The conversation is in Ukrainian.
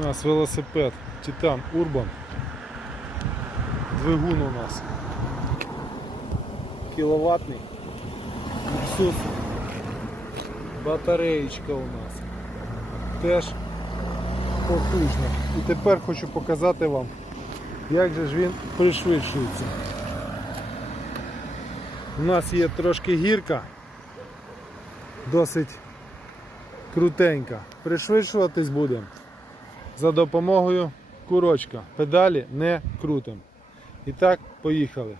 У нас велосипед Titan Urban. Двигун у нас. Кіловатний. Ісус. Батареєчка у нас. Теж потужна. І тепер хочу показати вам, як же ж він пришвидшується. У нас є трошки гірка, досить крутенька. Пришвидшуватись будемо за допомогою курочка. Педалі не крутим. І так, поїхали.